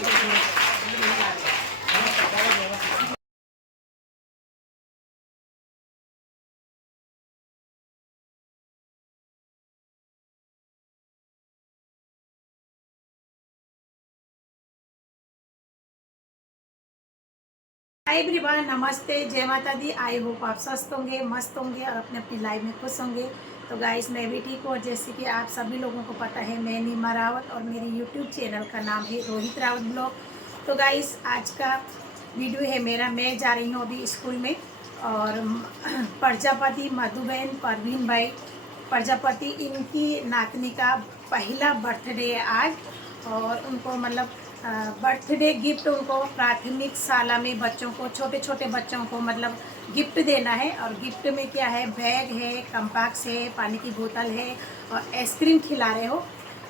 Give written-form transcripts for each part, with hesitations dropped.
Hi everyone, नमस्ते, जय माता दी। आई होप आप स्वस्थ होंगे, मस्त होंगे और अपने अपनी लाइफ में खुश होंगे। तो गाइस, मैं भी ठीक हूँ। और जैसे कि आप सभी लोगों को पता है, मैं नीमा रावत और मेरी यूट्यूब चैनल का नाम है रोहित रावत ब्लॉग। तो गाइस, आज का वीडियो है मेरा। मैं जा रही हूँ अभी स्कूल में और प्रजापति मधुबेन परवीन भाई प्रजापति, इनकी नातनी का पहला बर्थडे है आज। और उनको मतलब बर्थडे गिफ्ट उनको प्राथमिक शाला में बच्चों को, छोटे छोटे बच्चों को मतलब गिफ्ट देना है। और गिफ्ट में क्या है, बैग है, कंपास है, पानी की बोतल है और आइसक्रीम खिला रहे हो।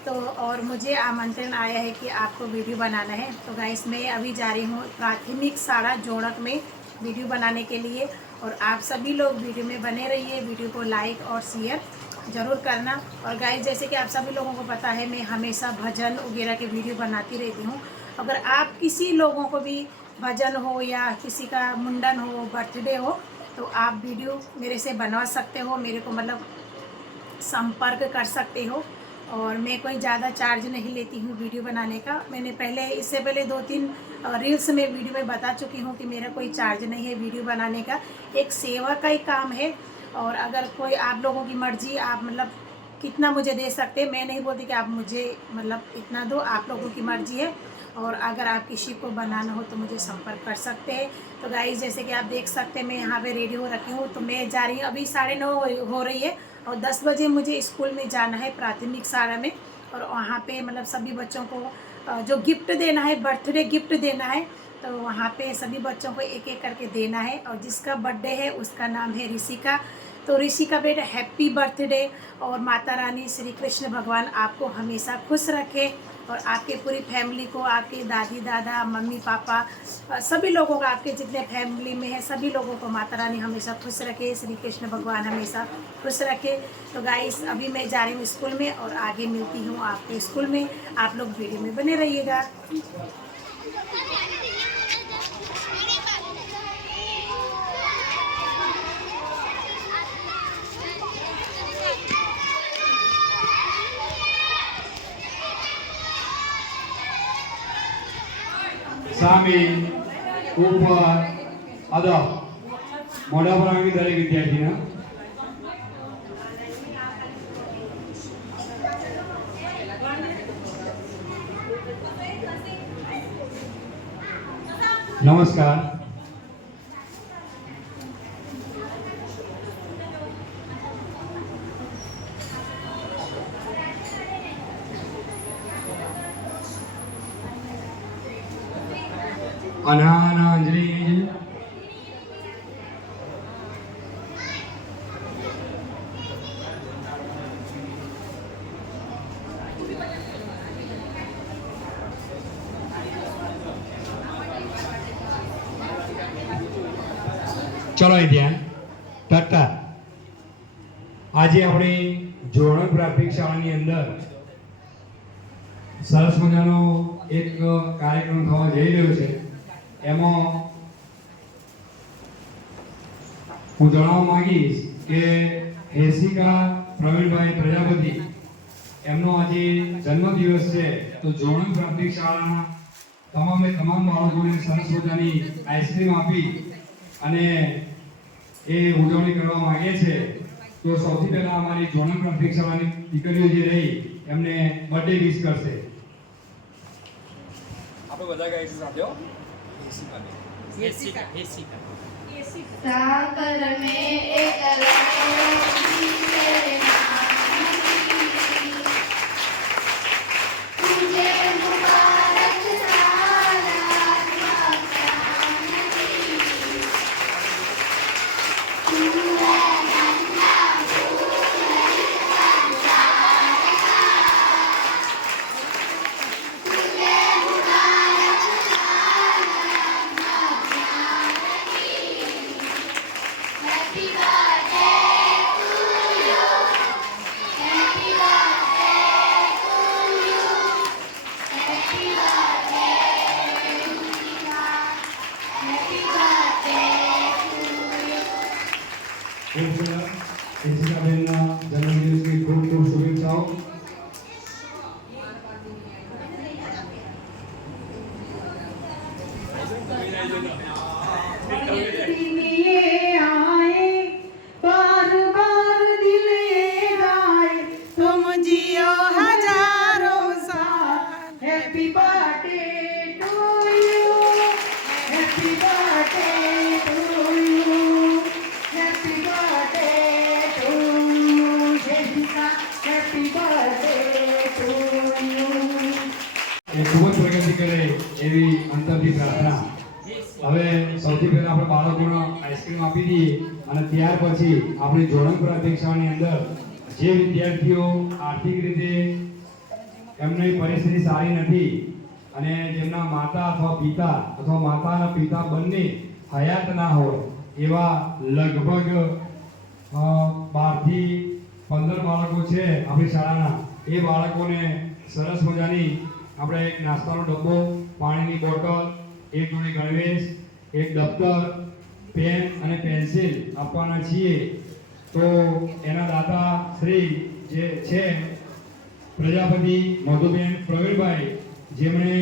तो और मुझे आमंत्रण आया है कि आपको वीडियो बनाना है। तो गाइस, मैं अभी जा रही हूँ प्राथमिक शाला जोड़क में वीडियो बनाने के लिए। और आप सभी लोग वीडियो में बने रहिए, वीडियो को लाइक और शेयर ज़रूर करना। और गाइस, जैसे कि आप सभी लोगों को पता है, मैं हमेशा भजन वगैरह के वीडियो बनाती रहती हूँ। अगर आप किसी लोगों को भी भजन हो या किसी का मुंडन हो, बर्थडे हो, तो आप वीडियो मेरे से बनवा सकते हो, मेरे को मतलब संपर्क कर सकते हो। और मैं कोई ज़्यादा चार्ज नहीं लेती हूँ वीडियो बनाने का। मैंने पहले, इससे पहले 2-3 रील्स में वीडियो में बता चुकी हूँ कि मेरा कोई चार्ज नहीं है वीडियो बनाने का, एक सेवा का ही काम है। और अगर कोई आप लोगों की मर्ज़ी, आप मतलब कितना मुझे दे सकते हैं, मैं नहीं बोलती कि आप मुझे मतलब इतना दो, आप लोगों की मर्ज़ी है। और अगर आप किसी को बनाना हो तो मुझे संपर्क कर सकते हैं। तो गाइस, जैसे कि आप देख सकते हैं, मैं यहाँ पे रेडी हो रखी हूँ। तो मैं जा रही हूँ, अभी 9:30 हो रही है और 10 बजे मुझे स्कूल में जाना है, प्राथमिक शाला में। और वहाँ पे मतलब सभी बच्चों को जो गिफ्ट देना है, बर्थडे गिफ्ट देना है, तो वहाँ पे सभी बच्चों को एक एक करके देना है। और जिसका बर्थडे है उसका नाम है ऋषिका। तो ऋषिका बेटा, हैप्पी बर्थडे। और माता रानी श्री कृष्ण भगवान आपको हमेशा खुश रखे और आपके पूरी फैमिली को, आपके दादी दादा, मम्मी पापा, सभी लोगों को, आपके जितने फैमिली में है सभी लोगों को माता रानी हमेशा खुश रखे, श्री कृष्ण भगवान हमेशा खुश रखे। तो गाइस, अभी मैं जा रही हूँ स्कूल में और आगे मिलती हूँ आपके स्कूल में। आप लोग वीडियो में बने रहिएगा। સામે ઉપર અદબ મોઢા પર આવી દરેક વિદ્યાર્થીના નમસ્કાર. અનાના અંજલિ ચલો ધ્યાન ટટ્ટા. આજે આપણે જોડણ પ્રાથમિક શાળાની અંદર સરસ મજાનો એક કાર્યક્રમ થવા જઈ રહ્યો છે. એમાં હું જણાવવા માંગીશ કે હેસિકા પ્રવીણભાઈ પ્રજાપતિ, એમનો આજે જન્મદિવસ છે. તો જોડણ પ્રાથમિક શાળાના તમામ બાળકોને સરસ મજાની આઈસ્ક્રીમ આપી અને એ ઉજવણી કરવા માંગે છે. તો સૌથી પહેલા અમારી જોડણ પ્રાથમિક શાળાની દીકરીઓ જે રહી એમને બર્થડે વિશ કરશે. આપણે બધા ગાઈશું સાથે હો. साकर में एक तेरे तुझे मुबारक Happy birthday to you. ખૂબ સરસ. હેસિકાબેનના જન્મદિવસની ખૂબ ખૂબ શુભેચ્છાઓ. ये आए बार बार दिल ये गाए तुम जियो हजारों साल happy birthday to you happy birthday to you happy birthday to you Jessica happy birthday to you. એ ખૂબ જ પ્રગતિ કરે એવી અંતરથી પ્રાર્થના. હવે સૌથી પહેલા આપણે બાળકોને આઈસ્ક્રીમ આપી દઈએ અને ત્યાર પછી આપણી જોડણ પ્રાથમિક શાળાની અંદર જે વિદ્યાર્થીઓ આર્થિક રીતે એમની પરિસ્થિતિ સારી નથી અને જેમના માતા અથવા પિતા અથવા માતા અને પિતા બંને હયાત ના હોય એવા લગભગ 12 થી 15 બાળકો છે આપણી શાળાના. એ બાળકોને સરસ મજાની આપણે એક નાસ્તાનો ડબ્બો, પાણીની બોટલ, એક જોડી ગણવેશ, એક દફતર, પેન અને પેન્સિલ આપવાના છીએ. તો એના દાતા શ્રી જે છે પ્રજાપતિ મધુબેન પ્રવીણભાઈ, જેમણે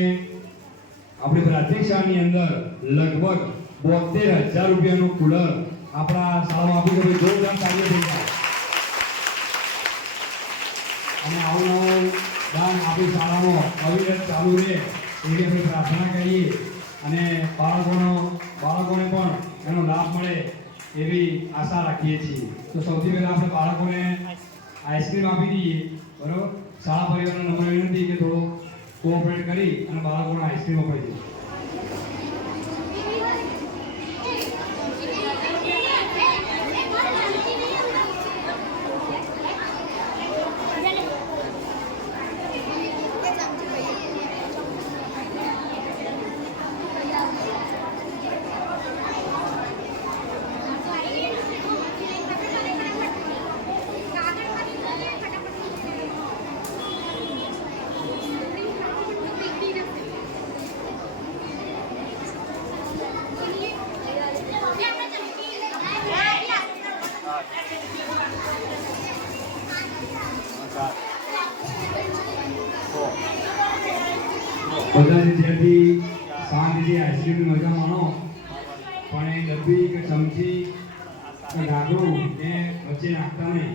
આપણી પ્રાથમિક શાળાની અંદર લગભગ 72,000 રૂપિયાનું કુલર આપણા શાળામાં આપ્યું છે. જોરદાર તાળીઓ થઈ જાય. અને આવું નવું દાન આપણી શાળામાં અવિરત ચાલુ રહે એવી આપણે પ્રાર્થના કરીએ અને બાળકોને પણ એનો લાભ મળે એવી આશા રાખીએ છીએ. તો સૌથી પહેલા આપણે બાળકોને આઈસ્ક્રીમ આપી દઈએ. બરાબર, શાળા પરિવારનો નમ્ર વિનંતી કે થોડું કોઓપરેટ કરી અને બાળકોને આઈસ્ક્રીમ અપાઈ દઈએ. બધા વિદ્યાર્થી શાંતિથી આઈસ્ક્રીમની મજા માણો, પણ એ ડબ્બી કે ચમચી કે ઢાંકણું એ વચ્ચે નાખતા નહીં.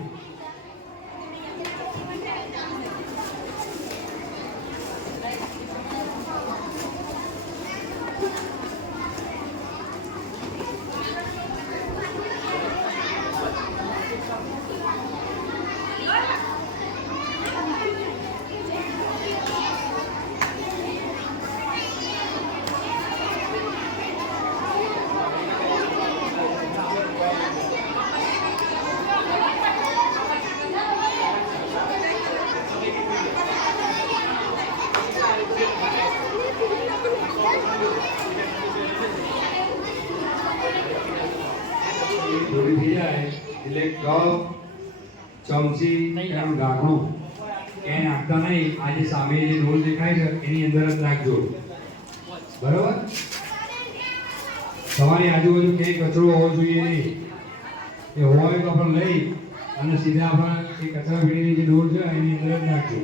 થોડી થઈ જાય એટલે કપ, ચમચી, એનું ઢાંકણું એ નાખતા નહીં. આ જે સામે જે ડોલ દેખાય છે એની અંદર જ નાખજો. બરાબર, તમારી આજુબાજુ ક્યાંય કચરો હોવો જોઈએ નહીં. એ હોય તો આપણે લઈ અને સીધા આપણે એ કચરા પેટીની જે ડોલ છે એની અંદર જ નાખજો.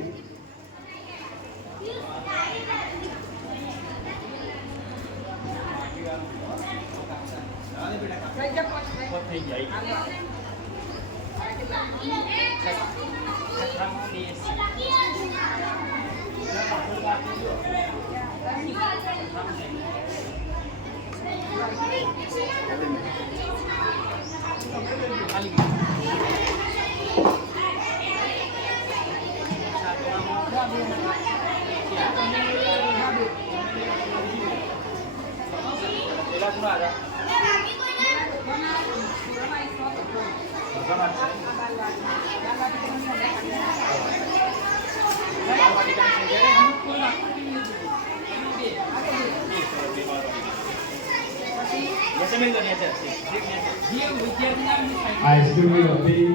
આઈસ્ક્રીમની ડબ્બી,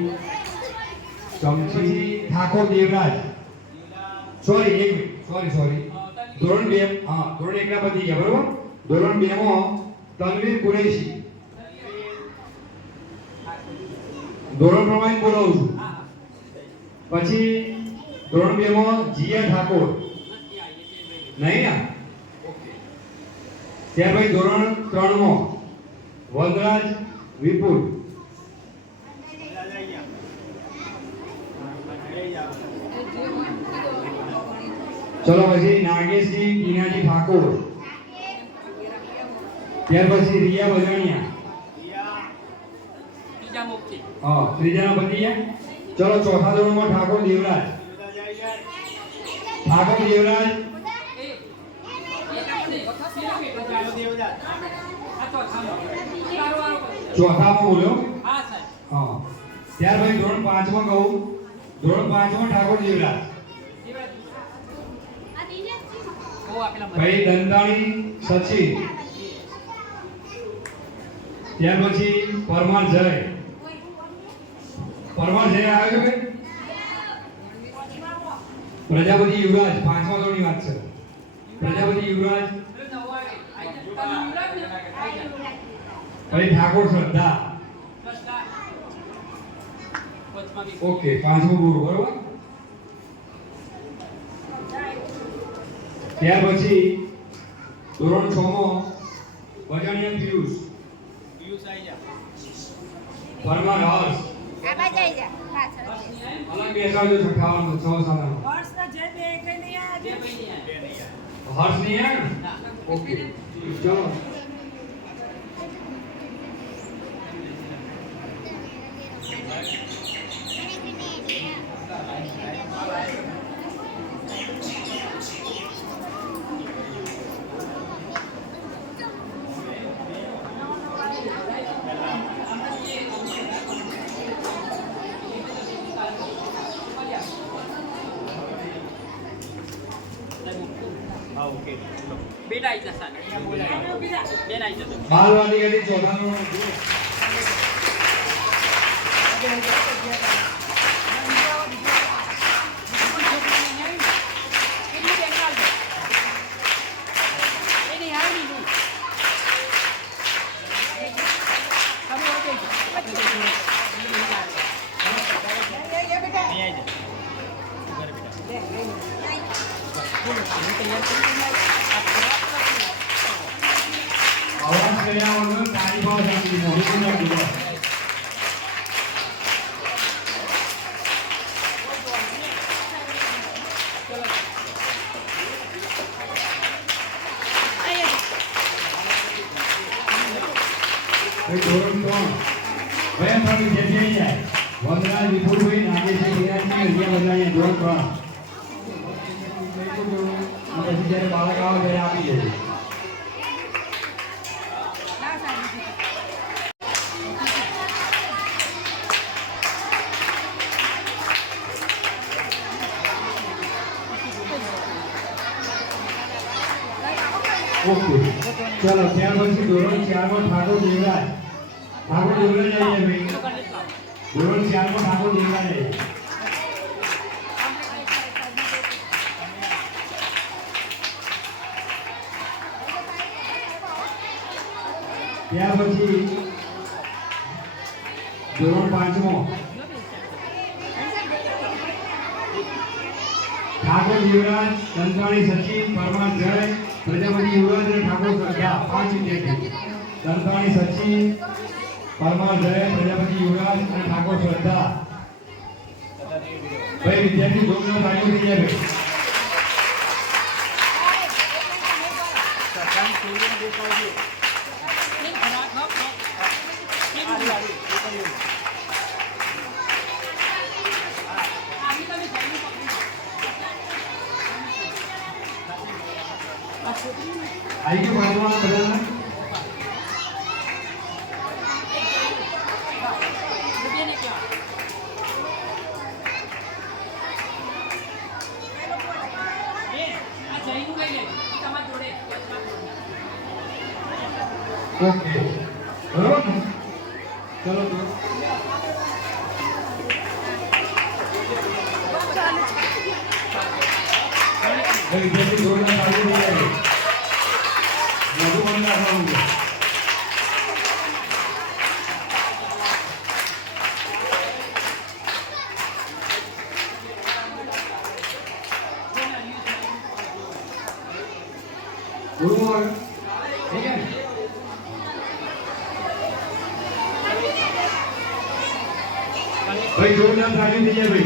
ચમચી, ઠાકોર દેવરાજ, સોરી ધોરણ 2, હા ધોરણ 1 ના પતી ગયા. બરોબર, ધોરણ 2 માં તનવીર કુરૈશી, ધોરણ પ્રમાણે બોલાવું છું. પછી ધોરણ 2 માં જીયા ઠાકોર નહીં ને? ત્યાર પછી ધોરણ 3 માં વનરાજ વિપુલ. ચલો પછી નાગેશજી ટીનાજી ઠાકોર. ત્યાર પછી રિયા બજાણિયા. હા, ત્રીજાના પતિ ગયા. ચલો ચોથા ધોરણમાં ઠાકોર દેવરાજ. ઠાકોર દેવરાજ. ચોથામાં બોલ્યો. હા. ત્યાર પછી ધોરણ 5 માં કહું. ધોરણ 5 માં ઠાકોર દેવરાજ. ભાઈ દંતાણી સચિન. ત્યાર પછી પરમાર જય. પરમાર જય આવ્યો છે ભાઈ. પ્રજાપતિ યુવરાજ 5મા ધોરણની વાત છે. પ્રજાપતિ યુવરાજ. ભાઈ ઠાકોર શ્રદ્ધા. ઓકે, 5મું બોલો બરોબર. ત્યાર પછી ધોરણ 6 માં વજાણિયા પિયુષ. પરમાર હર્ષ. અલગ બેસાડજો છઠ્ઠાવાનો 6 સાલાનો. હર્ષ નહીં આવે ને? ઓકે ચલો. बेटा आई जसा बेन आई जसा बालवाड़ी के चौथा नो आवाज કર્યા વગર તાળી ભાવ રાખી મોઢું ના બોલો. ધોરણ 3 વયમ પ્રમી જગ્યાએ જાય. વનરાજ વિપુલભાઈ નાગેશજી વિરાજજી હરિયા બજાણીએ ધોરણ 3. પછી જ્યારે બાળક આવે ત્યારે આપી દેજો. ओके चलो ત્યાર પછી ધોરણ 4 માં ઠાકોર દેવરાજ. ઠાકોર દેવરાજ આવી જાય ભાઈ. ધોરણ 4 માં ઠાકોર દેવરાજ આવી જાય. ત્યાર પછી ધોરણ 5 માં ઠાકોર દેવરાજ, દંતાણી સચિન, પરમાર જય, પ્રજાપતિ યુવરાજ અને ઠાકોર શ્રદ્ધા. 5 વિદ્યાર્થી. દંતાણી સચિન, પરમાર જય, પ્રજાપતિ યુવરાજ અને ઠાકોર શ્રદ્ધા. ભાઈ વિદ્યાર્થી જોડનો ફાયદો થઈ જાય ભાઈ. आई के बाजूમાં બધાને ओके बरोबर ને ચલો તો ભાઈ વિદ્યાર્થી જોડના ચાલુ થઈ જાય. બધું બંધ રાખવાનું છે. बोलो ठीक है भाई जोरदार ताली दीजिए भाई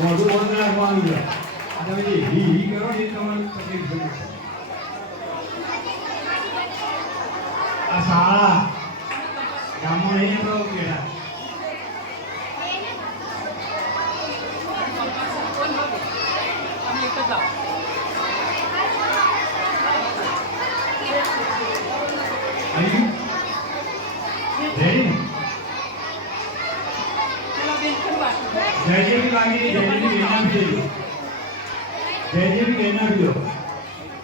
મોઢું બંધ રાખવાનું છે આ તમે જે હી કરો ને એ તમારી તકલીફ છે આ શાળા ગામમાં નહીં તો કેડા તમે એક જ લાવો. અહીં રેડી ચલો બેન શરૂઆત. જયજી भी बाकी जयजी भी लेना भी दो जयजी भी लेना भी दो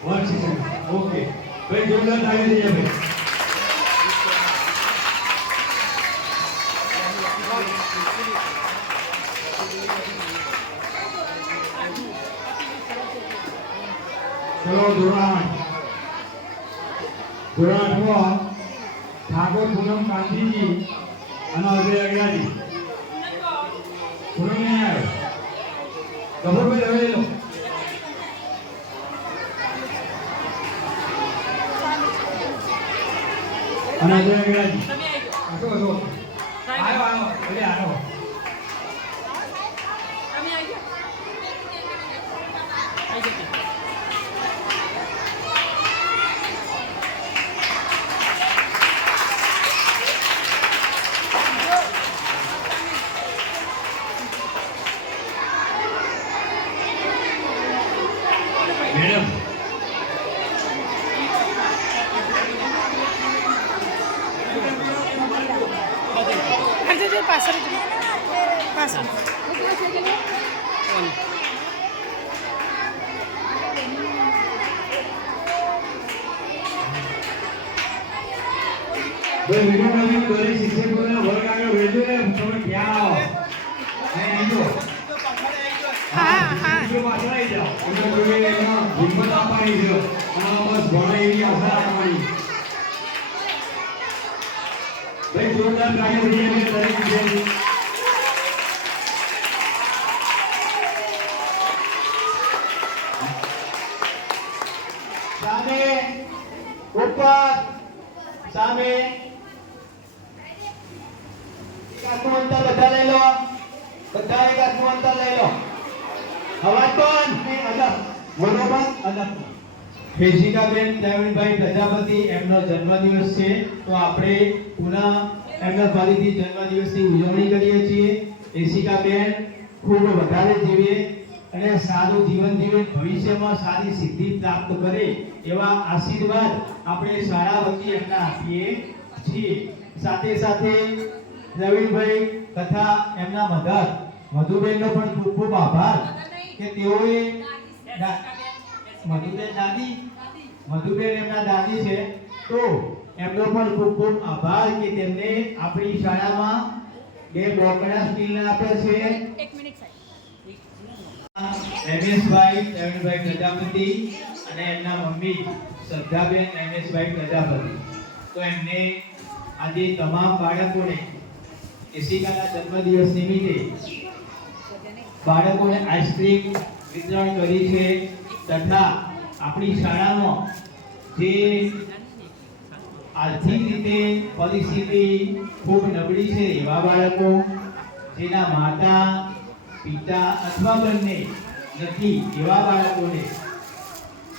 वन सेकंड ओके भाई जोरदार ताली दीजिए भाई चलो ધોરણ ઠાકોર પૂનમ કાંતિજી અને અજય અગિયારી પૂનમ ને આવ્યો ગભરભાઈ હવે લો અને અજય અગિયારી તમે આવી જાઓ. આટો આટો આવ્યો એટલે આવ્યો તમે આવી જાઓ. આવી જાઓ. મેડમ પાછળ પાછળ ભાઈ વિડીયો બનાવી દરેક શિક્ષકોને વર્ગ આગળ વેચો ને તમે ક્યાં આવો નહીં જો હા હા જો પાછળ આવી જાઓ એમને જોઈએ એમાં હિંમત આપવાની છે અને બસ ભણે એવી આશા રાખવાની ભાઈ જોરદાર કાર્ય કરી અમે દરેક વિદ્યાર્થી સામે ઉપર સામે કાકુ અંતર બધા લઈ લો બધા એક કાકુ અંતર લઈ લો અવાજ પણ ને અલગ બરોબર અલગ ફેશિકાબેન દેવનભાઈ પ્રજાપતિ એમનો જન્મદિવસ છે તો આપણે પુનઃ એમના ફરીથી જન્મદિવસની ઉજવણી કરીએ છીએ ફેશિકાબેન ખૂબ વધારે જીવે અને સારું જીવન જીવે ભવિષ્યમાં સારી સિદ્ધિ પ્રાપ્ત કરે એવા આશીર્વાદ આપણે શાળા વતી એમને આપીએ છીએ સાથે સાથે રવિભાઈ તથા એમના મધર મધુબેનનો પણ ખૂબ ખૂબ આભાર કે તેઓએ મધુબેન એમના દાદી છે તો એમનો પણ ખૂબ ખૂબ આભાર કે તેમને આપણી શાળામાં બે બોકડા સ્ટીલ આપે છે રમેશભાઈ દેવનભાઈ પ્રજાપતિ અને એમના મમ્મી શ્રદ્ધાબેન રમેશભાઈ પ્રજાપતિ તો એમને આજે તમામ બાળકોને એશિકાના જન્મદિવસ નિમિત્તે બાળકોને આઈસ્ક્રીમ વિતરણ કરી છે તથા આપણી શાળામાં જે આર્થિક રીતે પરિસ્થિતિ ખૂબ નબળી છે એવા બાળકો જેના માતા પિતા અથવા બંને નથી એવા બાળકોને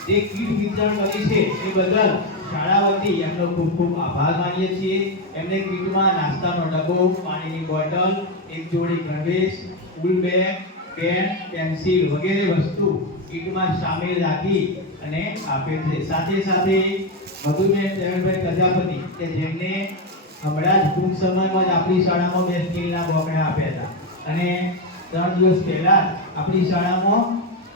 જે કીટ વિતરણ કરી છે એ બદલ શાળા વતી એમનો ખૂબ ખૂબ આભાર માનીએ છીએ એમને કીટમાં નાસ્તાનો ડબ્બો પાણીની બોટલ એક જોડી ગણવેશ સ્કૂલ બેગ પેન પેન્સિલ વગેરે વસ્તુ કીટમાં સામેલ રાખી અને આપે છે સાથે સાથે મધુબેન દેવનભાઈ પ્રજાપતિ કે જેમને હમણાં જ ટૂંક સમયમાં જ આપણી શાળામાં બે સ્ટીલના બોકડા આપ્યા હતા અને 3 દિવસ પહેલા આપણી શાળામાં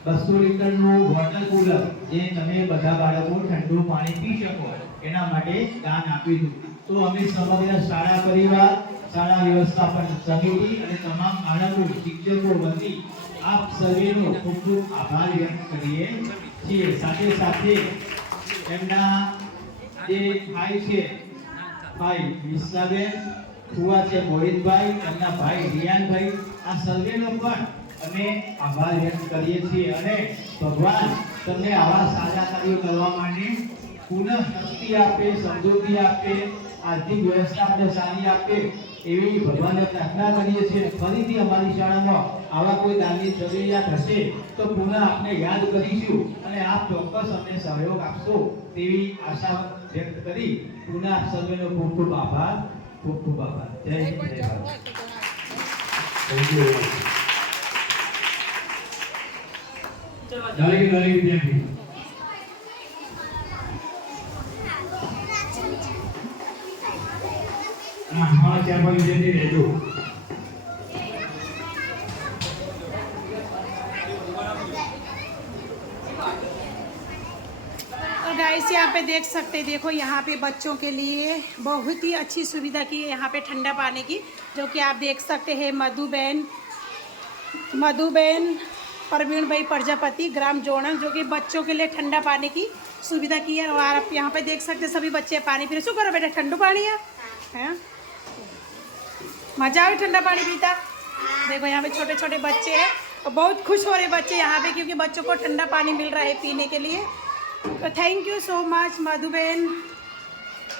200 લીટરનું વોટર કુલર જે તમે બધા બાળકો ઠંડુ પાણી પી શકો એના માટે દાન આપ્યું તો અમે સમગ્ર શાળા પરિવાર શાળા વ્યવસ્થાપન સમિતિ અને તમામ બાળકો શિક્ષકો વતી આપ સર્વેનો ખૂબ ખૂબ આભાર વ્યક્ત કરીએ છીએ સાથે સાથે એમના જે ભાઈ છે ભાઈ વિશ્વાબેન ફુવા છે મોહિતભાઈ એમના ભાઈ રિયાનભાઈ આ સર્વેનો પણ અમે આભાર વ્યક્ત કરીએ છીએ અને ભગવાન તમને આવા સારા કાર્યો કરવા માટે પુનઃ શક્તિ આપે, સમૃદ્ધિ આપે, આર્થિક વ્યવસ્થા માટે સારી આપે એવી ભગવાનને પ્રાર્થના કરીએ છીએ। ફરીથી અમારી શાળામાં આવા કોઈ દાનની જરૂરિયાત હશે તો પુનઃ આપને યાદ કરીશું અને આપ ચોક્કસ અમને સહયોગ આપશો તેવી આશા વ્યક્ત કરી પુનઃ આપ સર્વેનો ખૂબ ખૂબ આભાર, ખૂબ ખૂબ આભાર। જય હિન્દ, જય ભારત। થેન્ક યુ દરેક વિદ્યાર્થી हमारा 4-5 विद्यार्थी रहજો। और गाइस यहाँ पे देख सकते हैं, देखो यहाँ पे बच्चों के लिए बहुत ही अच्छी सुविधा की है यहाँ पे ठंडा पानी की, जो कि आप देख सकते हैं मधुबेन प्रवीण भाई प्रजापति ग्राम जोणन, जो कि बच्चों के लिए ठंडा पानी की सुविधा की है। और आप यहाँ पे देख सकते हैं सभी बच्चे पानी पी रहे। शू करो बेटा, ठंडू पानी है, मजा आवे ठंडा पानी पीता। देखो यहाँ पे छोटे छोटे बच्चे हैं और बहुत खुश हो रहे बच्चे यहाँ पे, क्योंकि बच्चों को ठंडा पानी मिल रहा है पीने के लिए। तो thank you so much Madhuben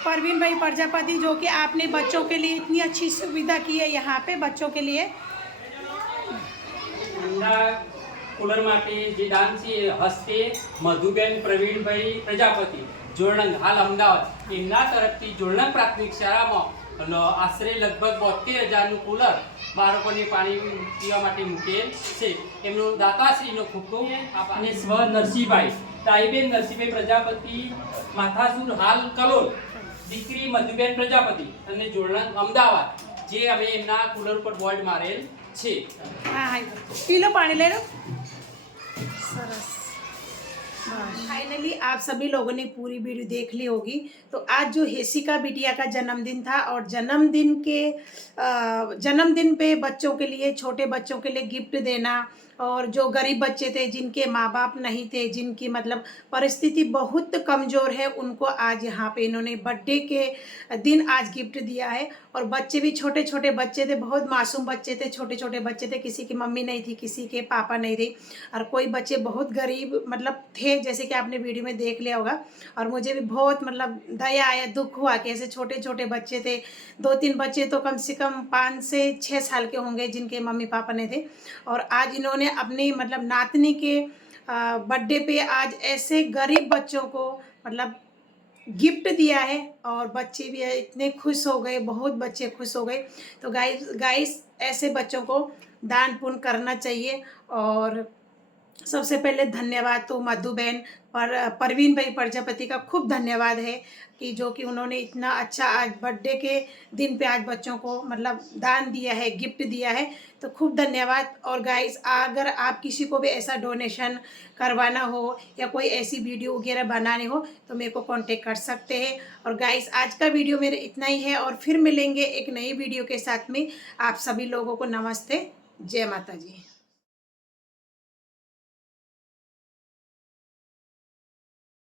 Pravin bhai Prajapati, जो कि आपने बच्चों के लिए इतनी अच्छी सुविधा की है यहाँ पे बच्चों के लिए। कूलर माटे जे दान छे हस्ते मधुबेन प्रवीणभाई प्रजापति जोड़णंग हाल अमदावाद एमना तरफथी जोड़णंग प्राथमिक शाळामां आश्रे लगभग 72,000 कूलर बाळकोने पाणी पीवा माटे मूकेल छे। एमनो दाताश्रीनो खूब खूब आभार। અને સ્વ નરસિંહભાઈ તાઈબેન નરસિંહભાઈ પ્રજાપતિ માથાસુર હાલ કલોલ દીકરી મધુબેન પ્રજાપતિ અને જોડણંગ અમદાવાદ, જે અમે એમના કુલર પર બોર્ડ મારેલ છે। हाँ हाँ पी लो, पानी ले लो। सरस। फाइनली आप सभी लोगों ने पूरी वीडियो देख ली होगी। तो आज जो हेसिका बिटिया का जन्मदिन था, और जन्मदिन पे बच्चों के लिए, छोटे बच्चों के लिए गिफ्ट देना, और जो गरीब बच्चे थे जिनके माँ बाप नहीं थे, जिनकी मतलब परिस्थिति बहुत कमज़ोर है, उनको आज यहाँ पे इन्होंने बर्थडे के दिन आज गिफ्ट दिया है। और बच्चे भी छोटे छोटे बच्चे थे, बहुत मासूम बच्चे थे, छोटे छोटे बच्चे थे, किसी की मम्मी नहीं थी, किसी के पापा नहीं थे, और कोई बच्चे बहुत गरीब मतलब थे, जैसे कि आपने वीडियो में देख लिया होगा। और मुझे भी बहुत मतलब दया आया, दुख हुआ कि ऐसे छोटे छोटे बच्चे थे, 2-3 बच्चे तो कम से कम 5 से 6 साल के होंगे जिनके मम्मी पापा नहीं थे। और आज इन्होंने अपनी मतलब नातनी के बर्थडे पे आज ऐसे गरीब बच्चों को मतलब गिफ्ट दिया है, और बच्चे भी इतने खुश हो गए, बहुत बच्चे खुश हो गए। तो गाइस ऐसे बच्चों को दान पुण्य करना चाहिए। और सबसे पहले धन्यवाद तो मधुबेन प्रवीण भाई प्रजापति का खूब धन्यवाद है, कि जो कि उन्होंने इतना अच्छा आज बर्थडे के दिन पे आज बच्चों को मतलब दान दिया है, गिफ्ट दिया है, तो खूब धन्यवाद। और गाइस अगर आप किसी को भी ऐसा डोनेशन करवाना हो या कोई ऐसी वीडियो वगैरह बनानी हो तो मेरे को कांटेक्ट कर सकते हैं। और गाइस आज का वीडियो मेरे इतना ही है, और फिर मिलेंगे एक नई वीडियो के साथ में। आप सभी लोगों को नमस्ते, जय माता जी।